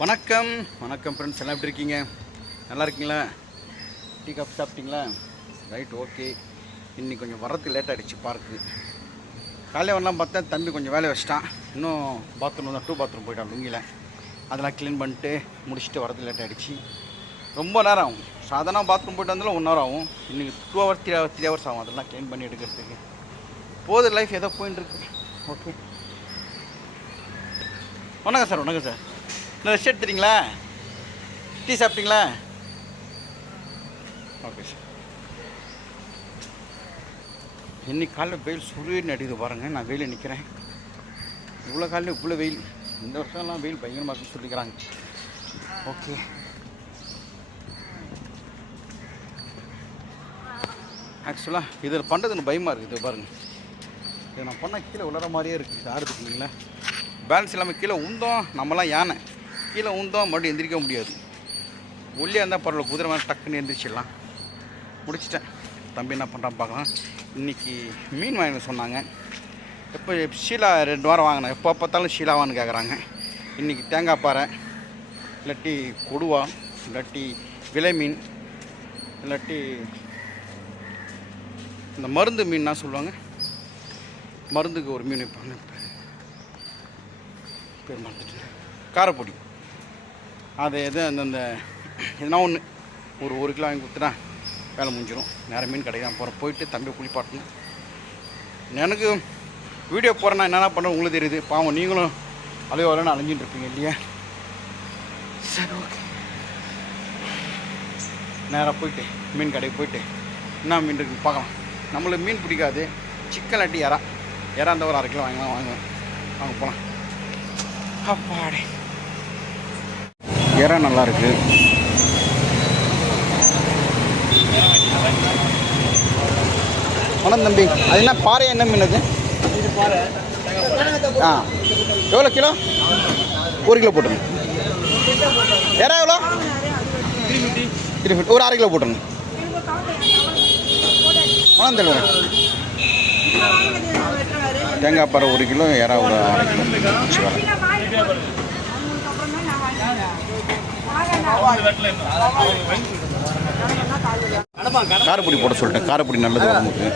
வணக்கம். வணக்கம் ஃப்ரெண்ட்ஸ் எல்லாம் எப்படி இருக்கீங்க? நல்லா இருக்கீங்களா? டீ காஃபி சாப்பிட்டீங்களா? ரைட் ஓகே இன்னைக்கு கொஞ்சம் வரத்துக்கு லேட் ஆகிடுச்சு பார்க்கு காலையில் வரலாம் பார்த்தா தம்பி கொஞ்சம் வேலையை வச்சிட்டான். இன்னும் பாத்ரூம் தான் டூ பாத்ரூம் போயிட்டான் லுங்கியில் அதெல்லாம் க்ளீன் பண்ணிட்டு முடிச்சுட்டு வரது லேட் ஆகிடுச்சு ரொம்ப நேரம் ஆகும். சாதாரண பாத்ரூம் போயிட்டு வந்தாலும் ஒன் ஹவர் ஆகும். இன்றைக்கி two hour three hour three hours ஆகும். அதெல்லாம் க்ளீன் பண்ணி எடுக்கிறதுக்கு. போகுது லைஃப் ஏதோ போயின்னு இருக்கு. ஓகே வணக்கம் சார் வணக்கம் சார் ரெஸ்ட் எடுத்துறீங்களா டீ சாப்பிட்டீங்களா? ஓகே சார் இன்னைக்கு காலைல வெயில் சுருன்னு அடிக்குது பாருங்க. நான் வெயிலில் நிற்கிறேன் இவ்வளோ காலையில் இவ்வளோ வெயில். இந்த வருஷம்லாம் வெயில் பயங்கரமாக இருக்குன்னு சொல்லிக்கிறாங்க. ஓகே ஆக்சுவலாக இதில் பண்ணுறது எனக்கு பயமாக இருக்குது. இது பாருங்கள் இதை நான் பண்ணால் கீழே விளாட மாதிரியே இருக்குது ஆடுறதுக்கு இல்லைங்களா பேலன்ஸ் இல்லாமல் கீழே உந்தோம். நம்மலாம் யானை. கீழே உந்தோம் மறுபடியும் எந்திரிக்க முடியாது. ஒல்லியாக இருந்தால் பரவாயில்ல குதிரை மாதிரி டக்குன்னு எந்திரிச்சிடலாம். முடிச்சிட்டேன். தம்பி என்ன பண்ணுறான் பார்க்கலாம். இன்றைக்கி மீன் வாங்கின சொன்னாங்க. எப்போ ஷீலா ரெண்டு வாரம் வாங்கினேன். எப்போ பார்த்தாலும் ஷீலாவான்னு கேட்குறாங்க இன்றைக்கி தேங்காய் பாறை இல்லாட்டி கொடுவா இல்லாட்டி விலை மீன் இல்லாட்டி இந்த மருந்து மீன்னா சொல்லுவாங்க. மருந்துக்கு ஒரு மீன் வைப்பாங்க பேர் மறந்துட்டு காரப்பொடி. அது எது அந்தந்த எதுனா ஒன்று ஒரு ஒரு கிலோ வாங்கி கொடுத்துட்டா வேலை முடிஞ்சிடும் நேரம் மீன் கடைக்கு தான் போகிறேன் போயிட்டு தம்பி குளிப்பாட்டணும். எனக்கு வீடியோ போகிறேன்னா என்னென்ன பண்ணுறேன் உங்களுக்கு தெரியுது. பாவம் நீங்களும் அலையோ வரலன்னு அலைஞ்சிட்டு இருப்பீங்க இல்லையா? சரி ஓகே நேராக போயிட்டு மீன் கடைக்கு போயிட்டு என்ன மீன் இருக்குன்னு பார்க்கலாம். நம்மளுக்கு மீன் பிடிக்காது. சிக்கன் அட்டி இறா இறா அந்த ஒரு அரை கிலோ வாங்கலாம் வாங்குவேன் வாங்க போகலாம் அப்பாடே. இறா நல்லாயிருக்கு வணக்கம் தம்பி. அது என்ன பாறை என்ன மீன் அது? ஆ. எவ்வளோ கிலோ? ஒரு கிலோ போட்டுருங்க. இறா எவ்வளோ? த்ரீ ஃபிஃப்டி ஒரு அரை கிலோ போட்டுருங்க. வணக்கம் தலைவர் தேங்காய் பாறை ஒரு கிலோ இறா ஒரு அரை கிலோ. வச்சு வரேன் காரப்பொடி போட சொல்லிட்டேன். காரப்பொடி நல்லது உடம்புக்கு.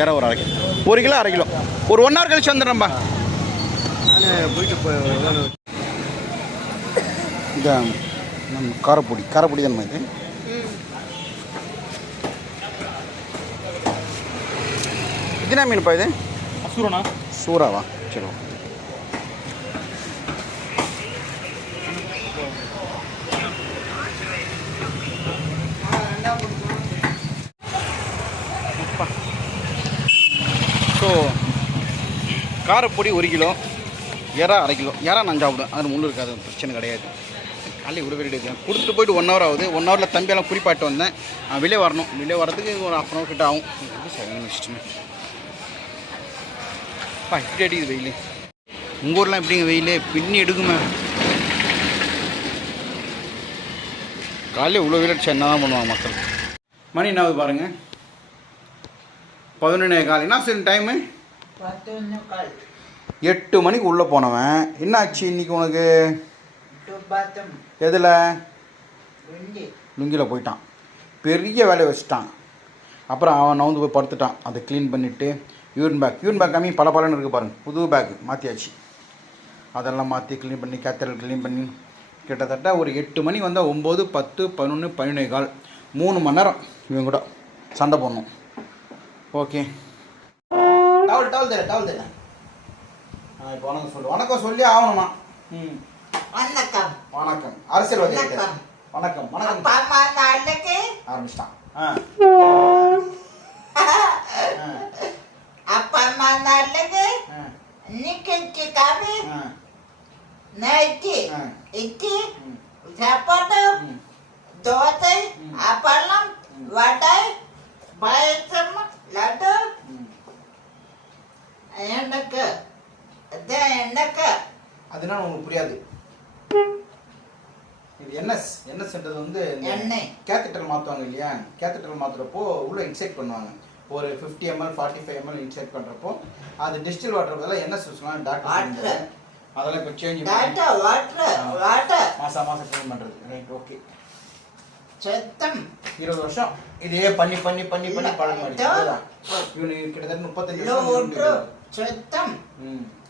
இறா ஒரு அரை கிலோ. ஒரு கிலோ அரை கிலோ. ஒரு ஒன் ஹவர் கழிச்சு வந்துடுறேன்பா இந்த நம்ம காரப்பொடி. காரப்பொடி தானே இது? இது என்ன மீன்ப்பா இது? சூறாவா? சரி ஸோ காரப்பொடி ஒரு கிலோ இறா அரை கிலோ. இறா நான் சாப்பிடுவேன். அது முள்ளு இருக்காது பிரச்சனை கிடையாது. காலையில் இவ்வளோ வெடி கொடுத்துட்டு போயிட்டு ஒன் ஹவர் ஆகுது. ஒன் ஹவரில் தம்பியெல்லாம் குறிப்பாட்டு வந்தேன். வெளியே வரணும். வெளியே வரதுக்கு ஒரு ஹாஃப் அன் ஹவர் கிட்ட ஆகும். சரிங்க வச்சுட்டுமே அப்பா இப்படி அடிக்குது வெயில். உங்கள் ஊர்லாம் எப்படிங்க வெயில்? பின்னி எடுக்குமே. காலையில் இவ்வளோ வெயில் அடிச்சா என்ன தான் பண்ணுவாங்க மக்கள்? மணி என்ன ஆகுது பாருங்கள் பதினொன்னே கால். என்ன சரி டைமு எட்டு மணிக்கு உள்ளே போனவன். என்ன ஆச்சு இன்னைக்கு உனக்கு? எதில்? லுங்கியில் போயிட்டான். பெரிய வேலையை வச்சுட்டான். அப்புறம் அவன் நவுந்து போய் படுத்துட்டான். அதை க்ளீன் பண்ணிவிட்டு யூரின் பேக் யூரின் பேக் கம்மி பல பலன்னு இருக்குது பாருங்க. புது பேக் மாற்றியாச்சு அதெல்லாம் மாற்றி க்ளீன் பண்ணி கேத்தரல் க்ளீன் பண்ணி கிட்டத்தட்ட ஒரு எட்டு மணி வந்தால் ஒம்பது பத்து பதினொன்று பதினொன்று கால். மூணு மணி நேரம் இவங்க கூட சண்டை போடணும். ஓகே. டவல் டவல் தர டவல் தர இப்போ வணக்கம் சொல்லு. வணக்கம் சொல்லி ஆகணுமா? ம். வணக்கம். வணக்கம். அரசியல்வாதி. வணக்கம். வணக்கம் வணக்கம். அப்பா அம்மா நாளைக்கு ஆரம்பிச்சிட்டான். ஆ. ஆ, அப்பா அம்மா ஆ, நிக்கிச்சு காபி? ஆ, நைட்டி ஆ. இட்லி ம், சாப்பாடு ம். தோசை. அப்பளம் வடை பாயசம் லட்டு. எனக்கு இதான் எனக்கு அதுனா உனக்கு புரியாது இது என்எஸ் என்எஸ்ன்றது வந்து எண்ணெய். கேத்தட்டல் மாற்றுவாங்க இல்லையா கேத்தட்டல் மாற்றுறப்போ உள்ள இன்செக்ட் பண்ணுவாங்க. ஒரு fifty ML forty five ML inject பண்ணுறப்போ அது டிஸ்டில் வாட்டர் பதிலாக என்எஸ் யூஸ்லாம் டாக்டர். அதெல்லாம் இப்போ சேஞ்ச் வாட்டர் வாட்டர் மாசம் மாசம் க்ளீன் பண்ணுறது ரைட் ஓகே செத்தம். இருபது வருஷம். இதே பண்ணி பண்ணி பண்ணி பண்ணி பழம் இவனுக்கு கிட்டத்தட்ட முப்பத்தஞ்சு வருஷம் செத்தம்.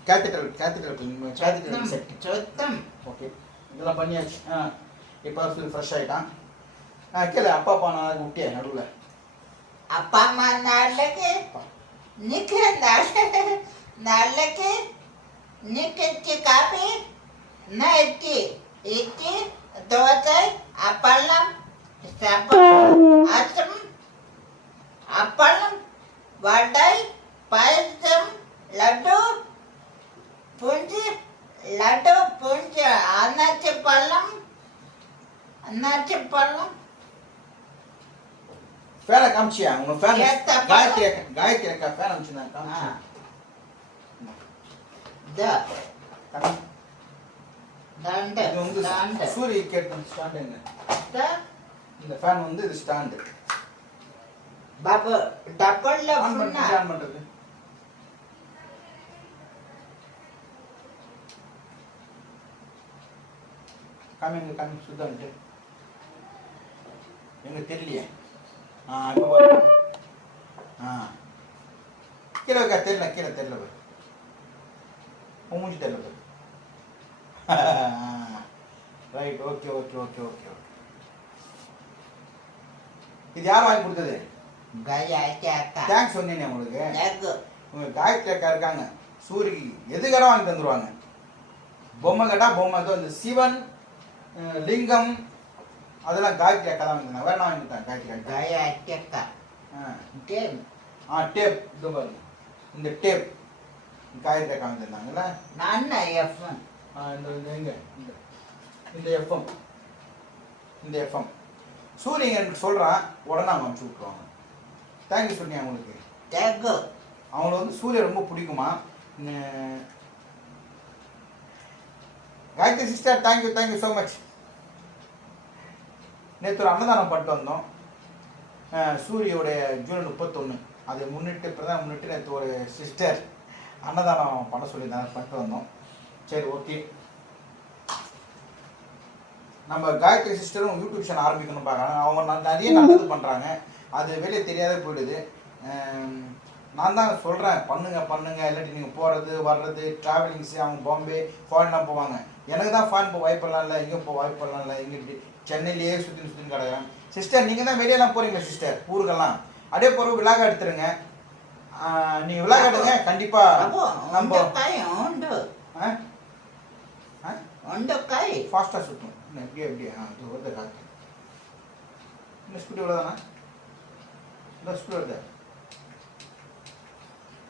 கேத்திட்டல் கேத்திட்டல் கேத்திட்டல் செட் செத்தம். ஓகே இதெல்லாம் பண்ணியாச்சு. ஆ. இப்போ ஃபுல் ஃப்ரெஷ் ஆகிட்டான் ஆ கேளு அப்பா அப்பா நான் விட்டியா நடுவில்? அப்பா அம்மா நாளைக்கு நிற்கிற நாளைக்கு நிற்கி காப்பி நான் எட்டி எட்டி தோசை. காமிச்சியா? உங்க ஃபேன் காயத்ரி காயத்ரி அக்கா ஃபேன் அமிச்சு நான் காமிச்சேன். இது வந்து சூரிய கேட் ஸ்டாண்டுங்க இந்த ஃபேன் வந்து இது ஸ்டாண்டு பாபு டபுள்ல ஆன் பண்றது காமிங்க காமிங்க சுத்தம் எங்க தெரியலையே? இப்போ ஆ. கீழே வைக்கா தெரியல கீழே தெரியல போய். மூஞ்சி தெரியல போய். Right okay okay okay okay okay இது யார் வாங்கி கொடுத்தது? தேங்க்ஸ் சொன்னேன் உங்களுக்கு. உங்க காயத்ரி அக்கா இருக்காங்க. சூரியக்கு எது கடை வாங்கி தந்துருவாங்க. பொம்மை கேட்டால் பொம்மை இந்த சிவன் லிங்கம் அதெல்லாம் காயத்ரி அக்கா தான் வாங்கினா வேற நான் வாங்கிட்டேன் காயத்ரி அக்கா காயத்ரி அக்கா டேப். ஆ டேப். இதோ பாருங்க இந்த டேப். காயத்ரி அக்கா வாங்கிருந்தாங்கல்ல நான் எஃப்எம் இந்த எங்க இந்த. எஃப்எம் இந்த எஃப்எம் சூரியன் எனக்கு சொல்கிறான் உடனே அவங்க அனுப்பிச்சி விட்ருவாங்க தேங்க்யூ சொன்னேன் அவங்களுக்கு தேங்க்யூ அவங்களுக்கு வந்து சூரியன் ரொம்ப பிடிக்குமா? Gayathri sister thank you thank you so much நேற்று ஒரு அன்னதானம் பண்ணிட்டு வந்தோம். சூரியோடைய ஜூன் முப்பத்தொன்று அதை முன்னிட்டு பிரதான் முன்னிட்டு நேற்று ஒரு சிஸ்டர் அன்னதானம் பண்ண சொல்லியிருந்தாங்க பண்ணிட்டு வந்தோம். சரி ஓகே. நம்ம காயத்ரி சிஸ்டரும் யூடியூப் சேனல் ஆரம்பிக்கணும் பார்க்குறாங்க. அவங்க நிறைய நல்லது பண்ணுறாங்க அது வெளியே தெரியாத போயிடுது. நான் தான் சொல்கிறேன் பண்ணுங்க பண்ணுங்க. இல்லாட்டி நீங்கள் போகிறது வர்றது ட்ராவலிங்ஸு அவங்க பாம்பே ஃபாரின்லாம் போவாங்க. எனக்கு தான் ஃபான் இப்போ வாய்ப்பு இல்லை இங்கே இப்போ வாய்ப்பு இல்லை இங்கே இப்படி சென்னையிலேயே சுற்றி சுற்றி கிடக்கிறேன் சிஸ்டர் நீங்கள் தான் வெளியெல்லாம் போகிறீங்க சிஸ்டர் ஊருக்கெல்லாம்? அப்படியே போகிற விழாக்க எடுத்துருங்க. நீங்கள் விழா கட்டுங்க கண்டிப்பாக நம்ம உண்டு உண்டு. கை. ஃபாஸ்ட்டாக சுற்றும் எப்படியே எப்படியே ஆ தூரத்தை காத்து. இந்த ஸ்கூட்டி எவ்வளோதானா இந்த ஸ்கூல் வருது.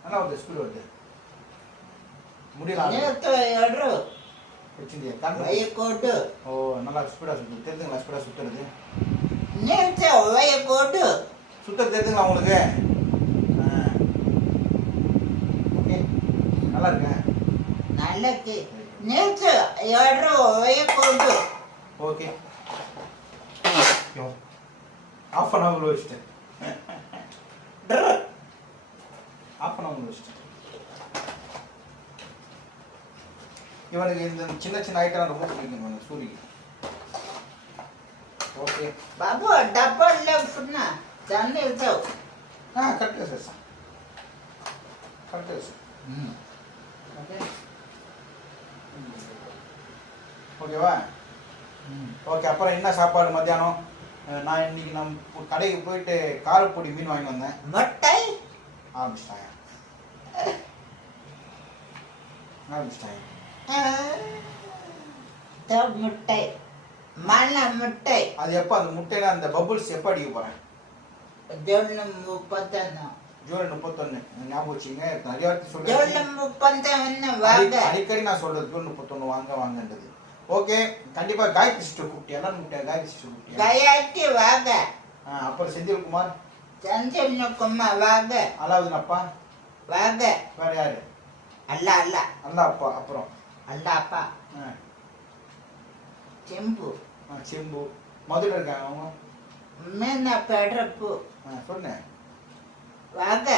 நல்லா வருது ஸ்கூட்டி வருது. முடியல பிடிச்சிருந்தியா ஒயக்கோடு ஓ நல்லா ஸ்பீடாக சுற்று தெரிஞ்சுங்களா? ஸ்பீடாக சுற்றுறது நேரத்தை ஒயக்கோடு சுற்ற தெரிஞ்சுங்களா உங்களுக்கு? ஓகே. நல்லா இருக்கேன் நல்லா இருக்கு. நேற்று யாரோ ஒயக்கோடு ஓகே. ஆஃப் அன் ஹவர் வச்சுட்டேன். ஆஃப் அன் அவர் வச்சுட்டேன். இவனுக்கு இந்த சின்ன சின்ன ஐட்டம் ரொம்ப பிடிக்கும் இவனுக்கு சூரிக்கு ஓகே బాబు డబ్బులు లేకున్నా చన్నీతో ஆ கரெக்டாக சார் சார் கரெக்டாக சார் ஓகே ஓகேவா ஓகே அப்புறம் என்ன சாப்பாடு மத்தியானம் அஹ் நான் இன்னைக்கு நம்ம கடைக்கு போயிட்டு காரப்பொடி மீன் வாங்கி வந்தேன் మిఠాయి ஆரம்பிச்சிட்டாங்க ஆரம்பிச்சிட்டாங்க தேர்ட் முட்டை. மன முட்டை. அது எப்போ அந்த முட்டையில அந்த பபுள்ஸ் எப்ப அடிக்க போகிறேன் ஜூன் முப்பத்தொன்று ஜூன் முப்பத்தொன்று ஞாபகம் வச்சுங்க நிறைய வார்த்தை சொல்லுங்க ஜூன் முப்பத்தொன்று வாங்க. அடிக்கடி நான் சொல்றது ஜூன் முப்பத்தொன்று வாங்க வாங்கன்றது. ஓகே கண்டிப்பா காயத்ரி சிஸ்டர் கூப்பிட்டு எல்லாரும் கூப்பிட்டேன் காயத்ரி சிஸ்டர் கூப்பிட்டு காயத்ரி வாங்க. அப்புறம் செந்தில்குமார் செந்தில்குமார் வாங்க. அலாவுதீன் அப்பா? வேற யாரு? அல்ல அல்ல. அல்ல அப்புறம்? ಅಲ್ಲ ಅಪ್ಪ செம்பு. செம்பு. மதுரை இருக்காங்க அவங்க? மேன பெடரப்பு சொன்னேன் வாங்க.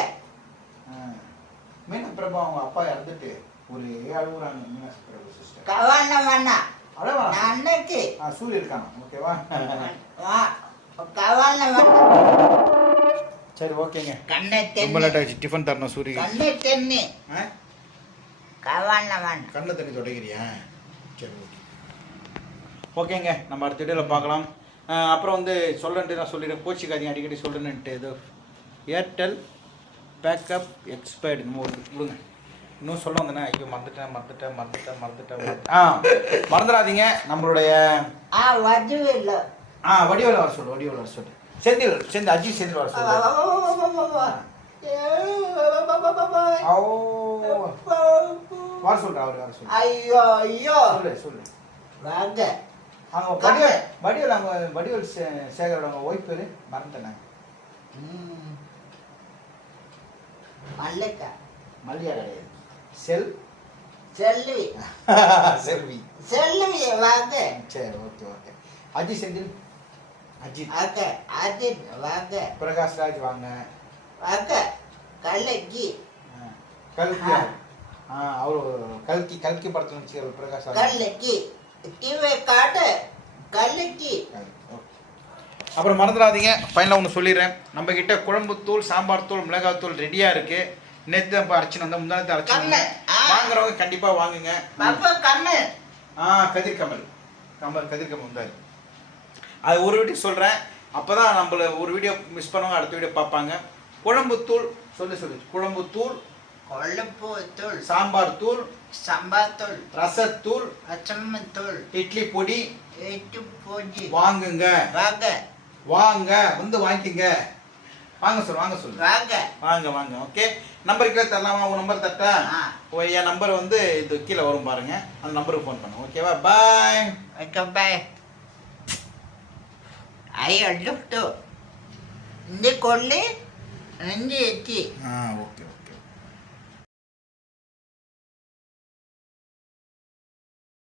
மீன பிரபு அவங்க அப்பா இறந்துட்டு ஒரே அழுகுறாங்க மீனா பிரபு சிஸ்டர் கவலை வேணா அழவா அன்னைக்கு. சூரிய இருக்காங்க ஓகேவா கவலை வேணா சரி ஓகேங்க கண்ணை தென்னு. டிஃபன் தரணும் சூரிய கண்ணை தென்னு. ஆ கவன வேணா கண்ணை தண்ணி தொடங்கிறியா சரி ஓகே ஓகேங்க நம்ம அடுத்த வீடியோவில் பார்க்கலாம் அப்புறம் வந்து சொல்கிறேன்ட்டு நான் சொல்லிடுறேன் கோச்சிக்காதீங்க அடிக்கடி சொல்கிறேன்ட்டு இது ஏர்டெல் பேக்கப் எக்ஸ்பயர்டு இன்னும் ஒரு கொடுங்க இன்னும் சொல்ல வந்தேனே ஐயோ மறந்துட்டேன் மறந்துட்டேன் மறந்துட்டேன் மறந்துட்டேன். ஆ மறந்துடாதீங்க நம்மளுடைய ஆ வஜுவு இல்லை ஆ வடிவேல வர சொல்லு வடிவேல வர சொல்லு செந்தில் செந்தில் அஜித் செந்தில் வர சொல்லு ஓ வர சொல்கிறேன் அவர் வர சொல்லு ஐயோ ஐயோ. சொல்லு சொல்லு. வாங்க. அவங்க வடிவேல் வடிவேல் அவங்க வடிவேல் சேகரோட அவங்க ஒய்ஃப் பேரு மறந்துட்டேன் ம். மல்லிகா. மல்லியா கிடையாது. செல். செல்வி. செல்வி. செல்வி வாங்க. சரி ஓகே ஓகே. அஜித் செந்தில். அஜித். வாங்க அஜித் வாங்க. பிரகாஷ் ராஜ் வாங்க. வாங்க கல்லைக்கு கல்கி. அவர் கல்கி கல்கி படத்தில் நடிச்சிருக்காரு பிரகாஷ் கல்லைக்கு டிவி காட்டு கல்லைக்கு. அப்புறம் மறந்துடாதீங்க ஃபைனலாக ஒன்று சொல்லிடுறேன். நம்ம கிட்ட குழம்புத்தூள் சாம்பார் தூள் மிளகாய் தூள் ரெடியாக இருக்கு. நேற்று நம்ம அரைச்சின்னு வந்தோம். முந்தானத்தை அரைச்சி கண்ணு, ஆ. வாங்குறவங்க கண்டிப்பாக வாங்குங்க. பாப்பா கண்ணு. ஆ கதிர் கமல். கமல் கதிர் கமல் வந்தார். அது ஒரு வீடியோ சொல்கிறேன் அப்போ தான் நம்மள ஒரு வீடியோ மிஸ் பண்ணவங்க அடுத்த வீடியோ பார்ப்பாங்க. குழம்புத்தூள் சொல்லு சொல்லு. குழம்புத்தூள் கொழுப்பு தூள். சாம்பார் தூள். சம்பார் தூள். ரசத்தூள் அச்சம்ம தூள். இட்லி பொடி. எட்டு பூஜி வாங்குங்க. வாங்க. வாங்க. வந்து வாங்கிக்கங்க. வாங்க சொல்லு வாங்க சொல்லு வாங்க. வாங்க வாங்க. ஓகே நம்பர் கீழே தரலாமா? உங்கள் நம்பர் தட்டா? என் நம்பர் வந்து இது கீழே வரும் பாருங்க. அந்த நம்பருக்கு ஃபோன் பண்ணுங்க. ஓகேவா பாய் Okay, bye. ஐயோ லுக்டு இந்த கொள்ளி ரெண்டு எத்தி ஆ ஓகே ஓகே